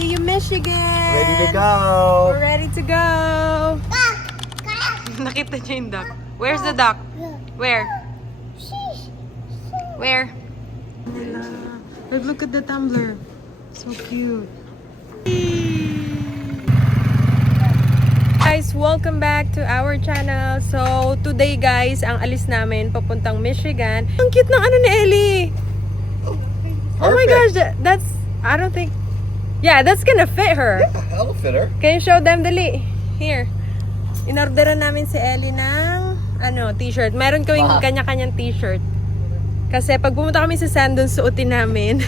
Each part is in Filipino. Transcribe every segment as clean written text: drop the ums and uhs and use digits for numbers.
See you, Michigan! Ready to go! We're ready to go! Nakita niyo yung duck. Where's the duck? Where? Where? Look at the tumbler. So cute. Guys, welcome back to our channel. So, today guys, ang alis namin papuntang Michigan. Ang cute ng ano ni Ellie! Oh my gosh, that's, I don't think, yeah, that's gonna fit her. Yeah, that'll fit her. Can you show them, dali? Here. Inorderan namin si Ellie ng, t-shirt. Meron kaming kanya-kanyang t-shirt. Kasi pag pumunta kami sa Sandon, suotin namin.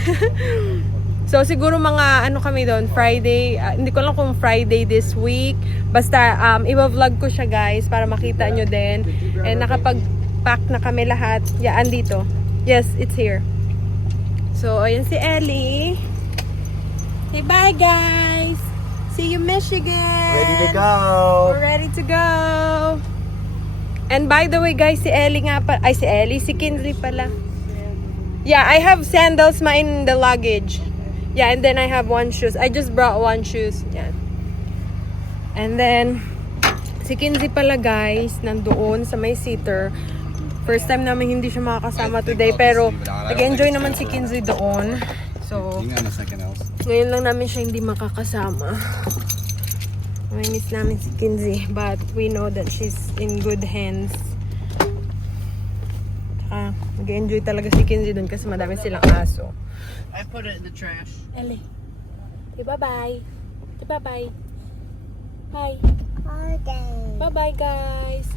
So, siguro mga, kami doon, Friday. Hindi ko alam kung Friday this week. Basta, iba-vlog ko siya, guys, para makita nyo din. And nakapag-pack na kami lahat. Yeah, andito. Yes, it's here. So, ayan si Ellie. Say bye, guys! See you, Michigan! Ready to go! We're ready to go! And by the way, guys, si Ellie nga pa... Ay, si Ellie. Si Kinsley pala. Yeah, I have sandals in the luggage. Yeah, and then I have one shoes. I just brought one shoes. Yeah. And then, si Kinsley pala, guys, nandoon sa may seater. First time namin hindi siya makakasama today, pero nag-enjoy naman si Kinsley doon. So, ngayon lang namin siya hindi makakasama. May miss namin si Kinsley, but we know that she's in good hands. Tsaka, nag-enjoy talaga si Kinsley doon kasi madami silang aso. I put it in the trash. Ellie, say bye-bye. Say bye-bye. Hi. Bye-bye, guys.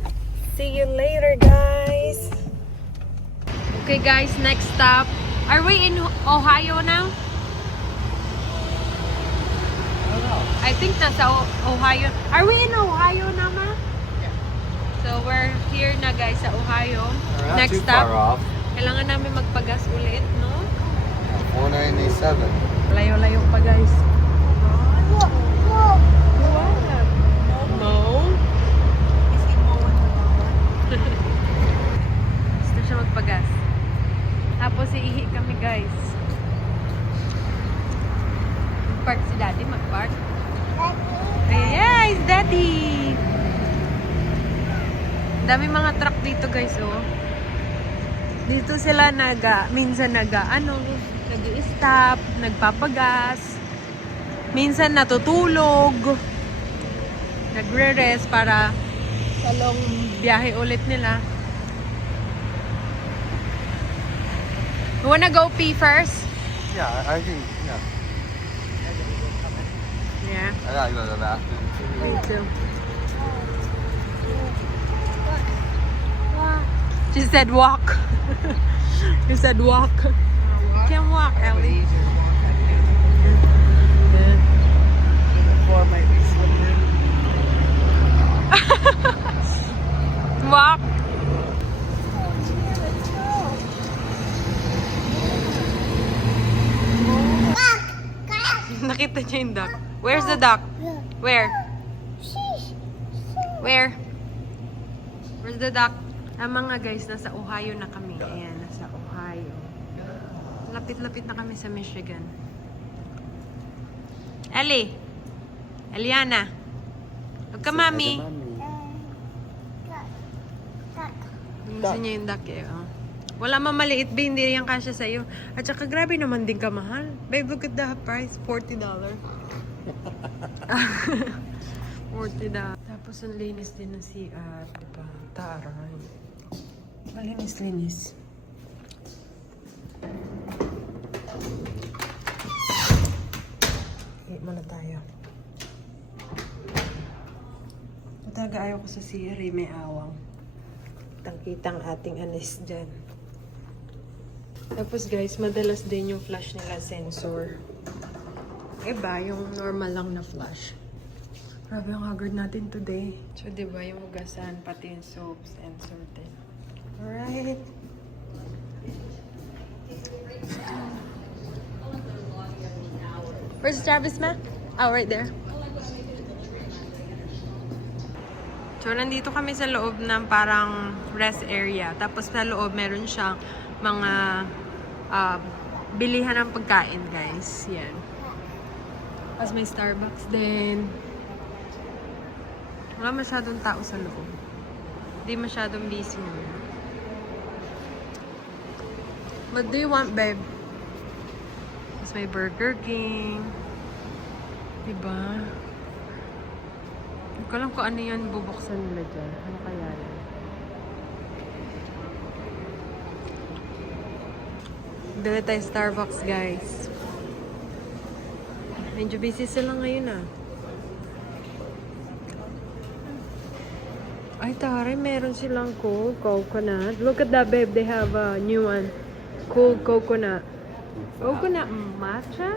See you later, guys. Okay, guys, next stop. Are we in Ohio now? I think nasa Ohio. Are we in Ohio na, ma? Yeah. So, we're here na, guys, sa Ohio. We're not Next too stop. far off. Kailangan namin magpagas ulit, no? 4987. Layo-layo pa, guys. What? No? Gusto siya magpagas. Tapos iihi kami, guys. Park si Daddy, mag-park. Yes, Daddy! Dami mga truck dito, guys, oh. Dito sila minsan nag-i-stop, nagpapagas. Minsan natutulog. Nagre-rest para sa long biyahe ulit nila. You wanna go pee first? Yeah, I think, yeah. Yeah. I gotta go to the bathroom. Me too. She said walk. You said walk. Can't walk, Ellie. The floor might be slippery. Walk. Nakita niyo yung duck. Where's the duck? Where? Where? Where's the duck? Mga guys, nasa Ohio na kami. Ayan, nasa Ohio. Lapit-lapit na kami sa Michigan. Ellie! Eliana! Huwag ka, mami! Gusto niya yung duck eh. Oh. Wala mamaliit, ba? Hindi yan kasya sa'yo. At saka grabe naman din ka mahal. Babe, look at the price. $40. $40. Tapos ang linis din ng CR. Diba? Taray. Malinis-linis. Eat muna tayo. Talaga ayaw ko sa CR eh. May awang. Kitang ating anis dyan. Tapos guys, madalas din yung flash nila sensor. Iba, yung normal lang na flash. Grabe ang haggard natin today. So, diba, yung hugasan, pati yung soap, sensor din. Alright. Where's Travis, ma? Oh, right there. So, nandito kami sa loob ng parang rest area. Tapos sa loob, meron siyang mga bilihan ng pagkain, guys. Yan. Tapos may Starbucks din. Wala masyadong tao sa loob. Hindi masyadong busy ngayon. What do you want, babe? Tapos may Burger King. Diba? Hindi ko alam kung ano yan bubuksan nila dyan. Ano kaya yan? Bili tayo Starbucks, guys. Medyo busy sila ngayon, ah. Ay, taray, meron silang cool coconut. Look at that, babe. They have a new one. Cool coconut. Coconut matcha?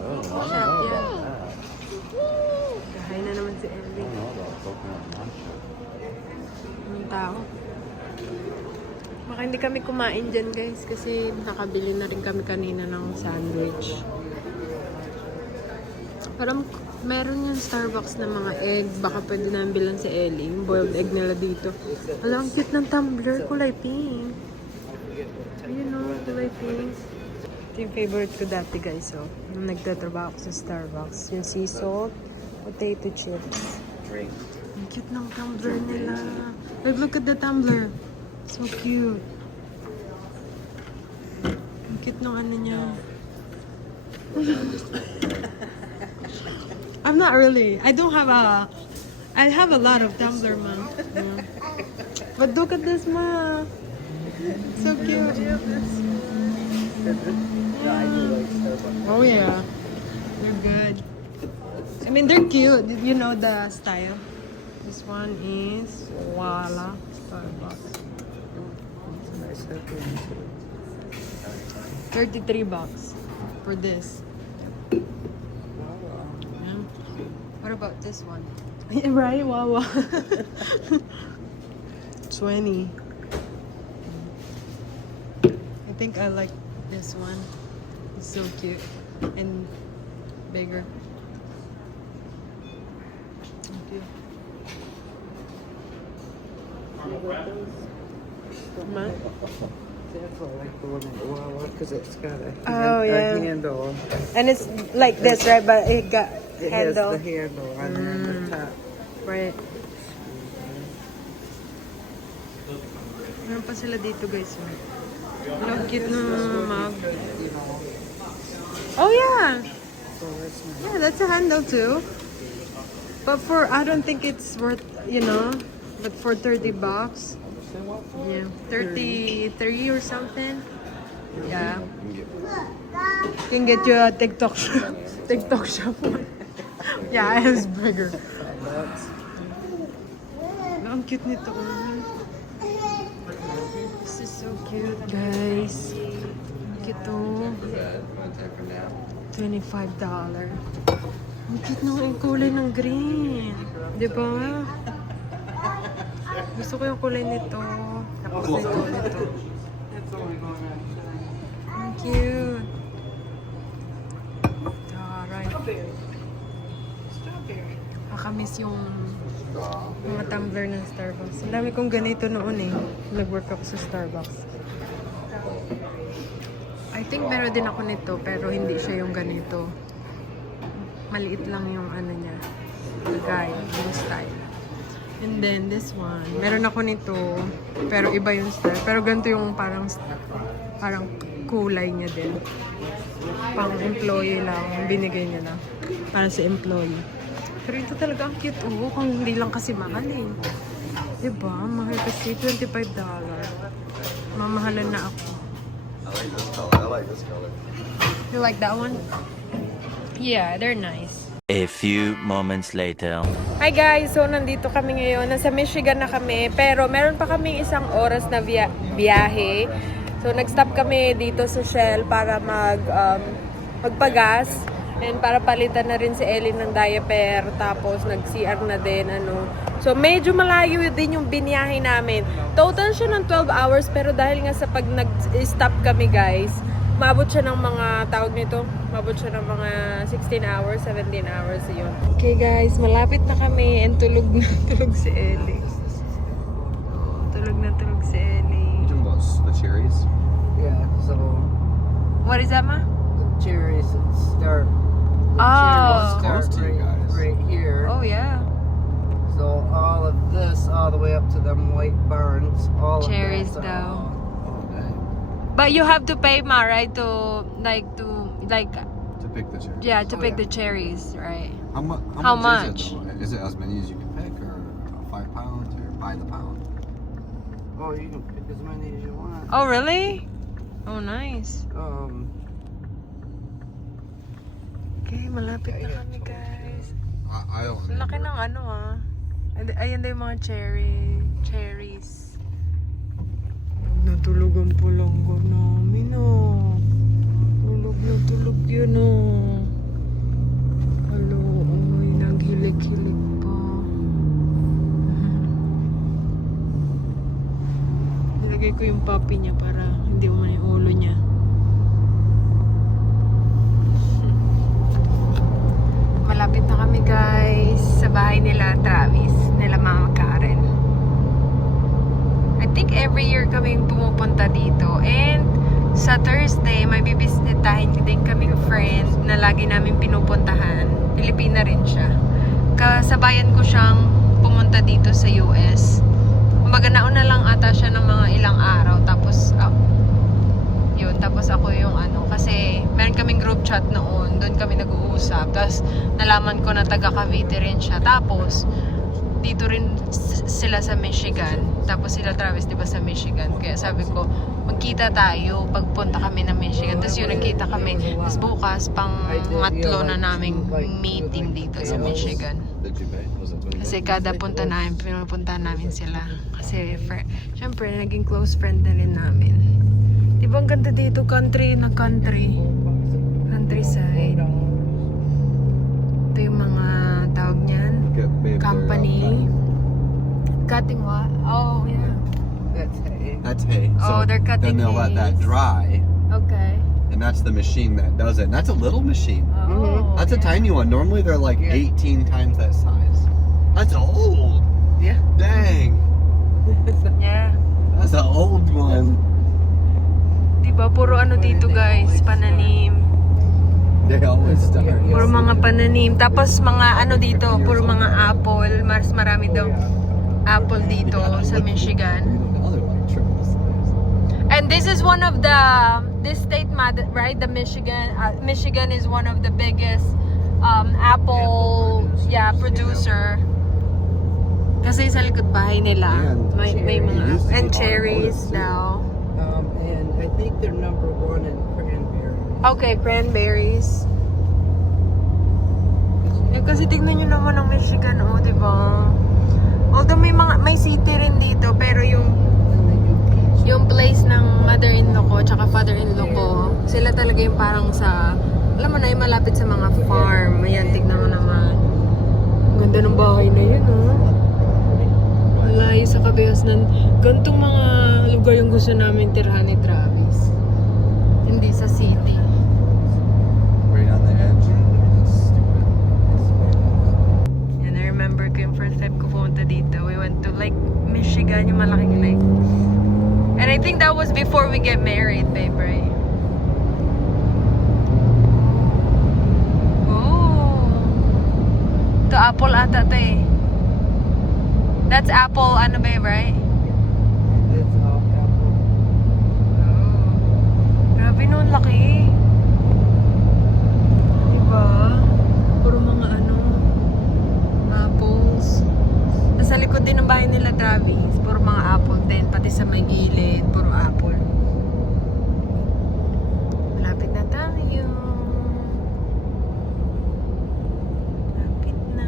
Oh, Sarap yan. Kahay na naman si Ellie. Anong tao? Baka hindi kami kumain dyan, guys. Kasi nakabili na rin kami kanina ng sandwich. Parang meron yung Starbucks na mga egg. Baka pwede namin bilang si Ellie. Yung boiled egg nila dito. Alam, ang cute ng tumbler. Kulay pink. Ayun o, kulay pink. Ito yung favorite ko dati, guys. So, nung nagtatrabaho ako sa Starbucks. Yung sea salt, potato chips. Drink. Ang cute ng tumbler nila. Like, look at the tumbler. So cute. Ang cute ng ano niya. I'm not really. I have a lot of tumbler, ma. Yeah. But look at this, ma. So cute. Oh yeah. They're good. I mean, they're cute. You know the style. This one is Wala Starbucks. 33 bucks for this. Yeah. What about this one? Yeah, right? Wawa. 20. I think I like this one. It's so cute and bigger. Thank you. Ma? That's what I like the one in the Wawa because it's got a, Oh, yeah. a handle. And it's like this, right? But it got It handle. has the handle on there on the top. Right. Meron pa sila dito, guys. Ang cute ng mug. You know, Oh, yeah. so it's nice. Yeah, that's a handle, too. But I don't think it's worth, but for 30 bucks. Yeah, 33 or something. Yeah. Can get you a TikTok shop. TikTok shop one. Yeah, it's bigger. Ang cute nito. This is so cute, guys. Ang cute to. $25. Ang cute ng kulay ng green. Di ba? Gusto ko yung kulay nito. Tapos ito. Ang cute. Taray. Nakamiss yung mga tumbler ng Starbucks. Ang dami kong ganito noon eh. Nag-work ako sa Starbucks. I think meron din ako nito pero hindi siya yung ganito. Maliit lang yung ano niya. Lagay, yung style. And then this one, meron ako nito pero iba yung style. Pero ganito yung parang kulay niya din. Pang employee lang, binigay niya lang. Para sa employee. Pero ito talaga ang cute. Oo, kung hindi lang kasi mahal eh. Diba? Mahal kasi $25. Mamahalan na ako. I like this color. I like this color. You like that one? Yeah, they're nice. A few moments later. Hi guys! So, nandito kami ngayon. Nasa Michigan na kami. Pero meron pa kami isang oras na biyahe. So, nag-stop kami dito sa Shell para magpagas. And para palitan na rin si Ellie ng diaper. Tapos, nag-CR na din. So, medyo malayo din yung biniyahe namin. Total siya ng 12 hours. Pero dahil nga sa pag nag-stop kami guys, maabot siya ng mga, tawag nito, maabot siya ng mga 16 hours, 17 hours yun. Okay guys, malapit na kami and tulog na tulog si Ellie. Tulog na tulog si Ellie. You talking about the cherries? Yeah, so What is that, ma? the cherries start It's all of Cherries that, daw. Oh, dang. But you have to pay ma, right? To like To pick the cherry. yeah, to Oh, pick yeah. the cherries, right? How How much? Is it as many as you can pick, or 5 pounds, or by the pound? Oh, you can pick as many as you want. Oh, really? Oh, nice. Okay, malapit na kami, guys. I don't. Ang laki ng ano ah. Ayan daw yung mga cherries. Natulugan po lang ko namin oh. Tulog na tulog yun oh. Hello, ay naghilig-hilig pa. Nilagay ko yung puppy niya para hindi mo yung ulo niya. Malapit na kami guys sa bahay nila Travis, nila Mama Karen. I think every year kaming pumupunta dito, and sa Thursday may bibisitahin din kaming friend na lagi namin pinupuntahan. Pilipina rin siya. Kasabayan ko siyang pumunta dito sa US. Kumbaga nauna lang ata siya ng mga ilang araw, tapos yun, tapos ako yung ano, kasi meron kaming group chat noon, doon kami nag-uusap, tapos nalaman ko na taga Cavite rin siya, tapos dito rin sila sa Michigan, tapos sila Travis diba sa Michigan, kaya sabi ko magkita tayo pagpunta kami ng Michigan, tapos yun nagkita kami, tapos bukas pang matlo na naming meeting dito sa Michigan. Did you pay? Was it 20? Kasi kada punta namin, pinupunta namin sila. Kasi, syempre, naging close friend na rin namin. Di ba ang ganda dito? Country na country. Countryside. Ito yung mga tawag niyan. Get babe, Company. Cutting what? Oh, yeah. That's hay. That's hay. Oh, they're cutting Then they'll let that hays. dry, Okay. and that's the machine that does it. And that's a little machine. Oh, That's a yeah. tiny one. Normally they're like Yeah. 18 times that size. That's old. Yeah. Dang. Yeah. That's an old one. Di ba? Puro ano dito guys, pananim. They always start. Puro mga pananim. Tapos mga ano dito, puro mga apple. Mas marami daw apple dito sa Michigan. They're like triple the size. And this is one of the, this state, right? The Michigan is one of the biggest apple, producer. Kasi sa likod bahay nila, may mga, and cherries daw. And I think they're number 1 in cranberry. Okay, cranberries. Eh, kasi tignan nyo naman ang Michigan, oh, di ba? Although may city rin dito, pero yung place ng mother-in-law ko tsaka father-in-law ko, sila talaga yung parang sa, alam mo na, yung malapit sa mga farm. Ayan, tignan mo naman. Ang ganda ng bahay na yun, oh. Malayo sa kabihas ng gantong mga lugar yung gusto namin tirhan ni Travis. Hindi sa city. Right on the edge. That's stupid. And I remember ko yung first time ko pumunta dito. We went to Lake Michigan, yung malaking lake. And I think that was before we get married, babe, right? Oh. To apple ata to eh. That's apple, ano babe, right? That's all apple. Oh. Grabe nun, laki. Diba? Puro mga ano, apples. Nasa likod din ng bahay nila, Travis. Puro mga apple din. Pati sa may gilid, puro apple. Malapit na tayo. Malapit na.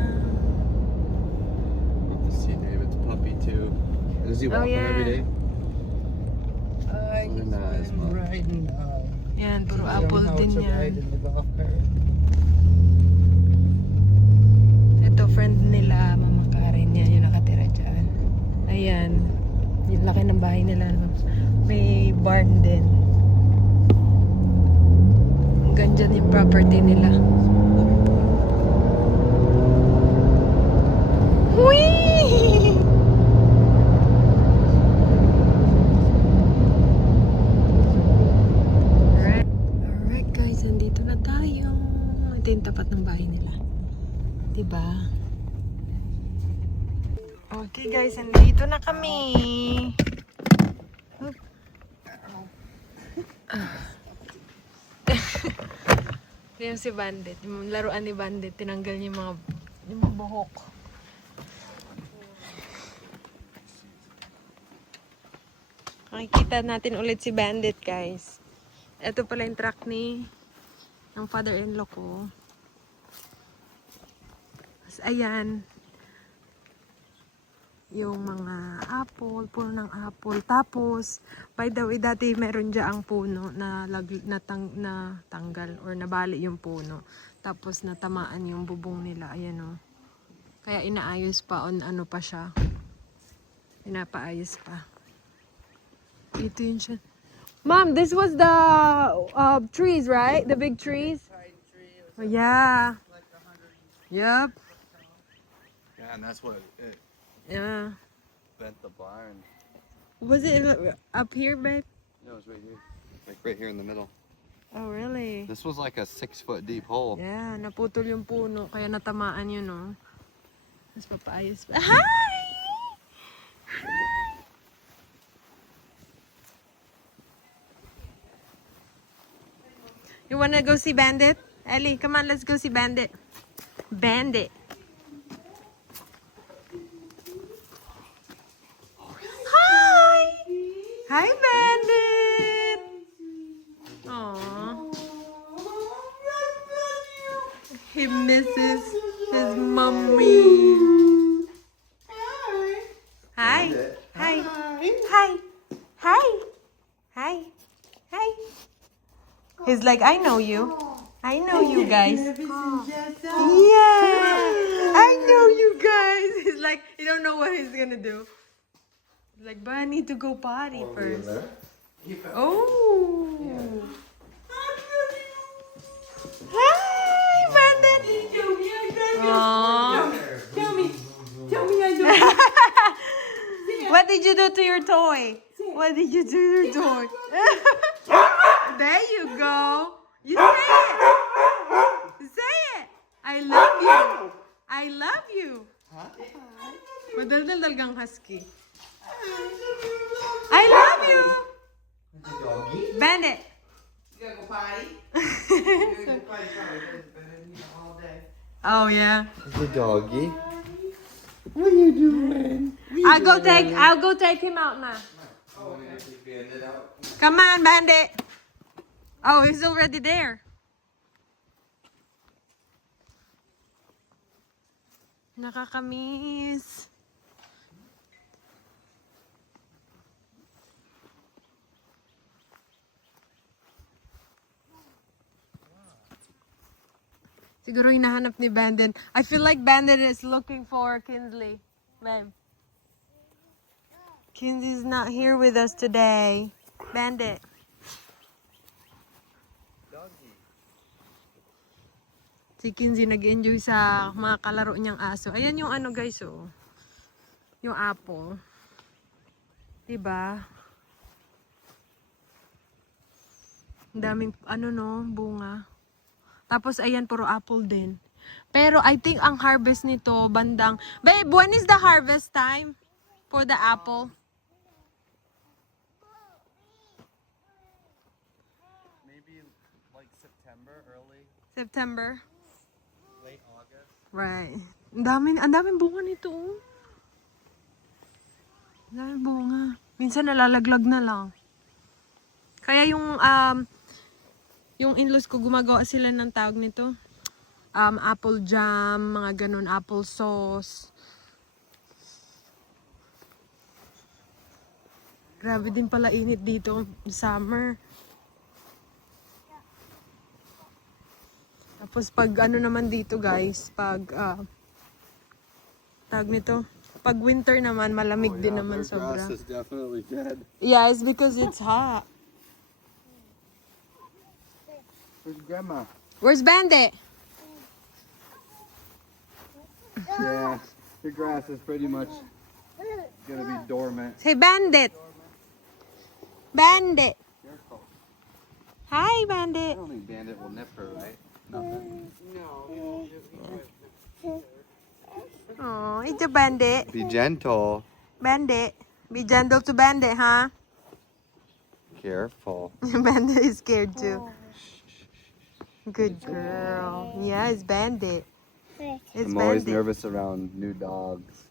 Love to see David's puppy too. Does he Oh, walk him yeah. every day? He's Not as been much. riding. Yan, puro learn apple how din to yan. ride in the golf cart. Ito, friend nila, Mama Karen. Yan, yung nakatira dyan. Ayan. Yung laki ng bahay nila. May barn din. Hanggang dyan yung property nila. Whee! Alright guys, andito na tayo. Ito yung tapat ng bahay nila. Diba? Okay guys, andito na kami. Yung si Bandit, yung laruan ni Bandit, tinanggal niya yung mga buhok. Makikita natin ulit si Bandit, guys. Ito pala yung truck ng father-in-law ko. Tapos, ayan. Yung mga apple, puno ng apple. Tapos, by the way, dati meron dyan ang puno na tanggal or nabali yung puno. Tapos, natamaan yung bubong nila. Ayan o. Kaya inaayos pa ano pa siya. Pinapaayos pa. Ito yun siya. Mom, this was the trees, right? The big trees? Oh, yeah. Yep. Yeah, and that's what it Yeah. bent the barn. Was it up here, babe? No, it was right here. Like right here in the middle. Oh, really? This was like a 6-foot deep hole. Yeah, naputol yung puno, kaya natamaan yun, no? Tapos papaayos pa. Hi! Hi! You wanna go see Bandit? Ellie, come on, let's go see Bandit. Bandit. Hi! Hi, Bandit! Aww. He misses his mommy. Hi. Hi. Hi. Hi. Hi. Hi. He's like, I know you. I know you guys. Yeah. I know you guys. He's like, you don't know what he's gonna do. He's like, but I need to go potty first. Oh. Hi, Brandon. Aww. Tell me I do. What did you do to your toy? What did you do to your toy? There you go. You say it. Say it. I love you. I love you. Madaldal kang husky. I love you. Bandit. You gotta go potty? You gotta go potty, all day. Oh yeah. The doggy. What are you doing? I'll go take him out now. Come on, Bandit. Oh, he's already there. Nakakamiss. Siguro hinahanap ni Bandit. I feel like Bandit is looking for Kinsley. Babe. Kinsley's not here with us today. Bandit. Si Kinsley nag-enjoy sa mga kalaro niyang aso. Ayan yung ano guys, oh. Yung apple. Diba? Ang daming, ano no, bunga. Tapos ayan, puro apple din. Pero I think ang harvest nito, bandang... Babe, when is the harvest time for the apple? Maybe like September, early, September? late August. Right. Ang daming bunga nito. Oh. Ang daming bunga. Minsan nalalaglag na lang. Kaya yung in-laws ko, gumagawa sila ng tawag nito. Apple jam, mga ganun, apple sauce. Grabe din pala init dito, summer. Tapos pag ano naman dito guys, pag tawag nito, pag winter naman, malamig din naman Their sobra. grass is definitely dead. Yeah, it's because it's hot. Where's Grandma? Where's Bandit? Yeah, your grass is pretty much gonna be dormant. Say Bandit. Bandit. Careful. Hi, I Bandit. don't think Bandit will nip her, right? Nothing. Oh, it's a Bandit. Be gentle. Bandit. Be gentle to Bandit, huh? Careful. Bandit is scared too. Good girl. Yeah, it's Bandit. It's I'm always Bandit. nervous around new dogs.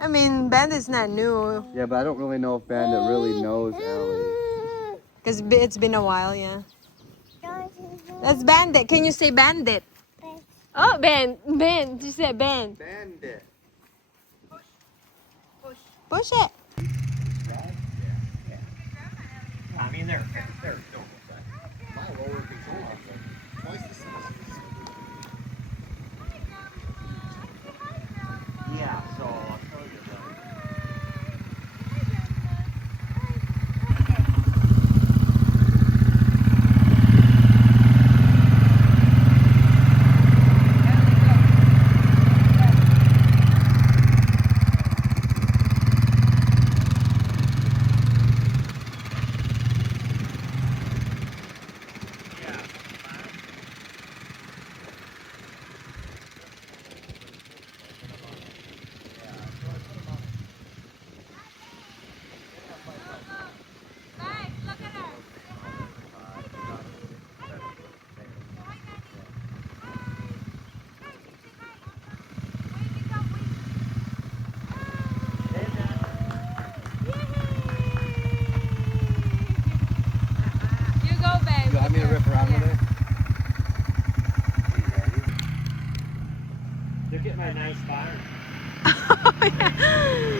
I mean, Bandit's not new. Yeah, but I don't really know if Bandit really knows Ellie. Because it's been a while, yeah. That's Bandit. Can you say Bandit? Oh, Ben. You said Ben. Bandit. Push it. I mean, they're normal. Yeah, so I'll show you that. You go, babe. You want me to rip around with it? They're getting my nice fire. Yeah.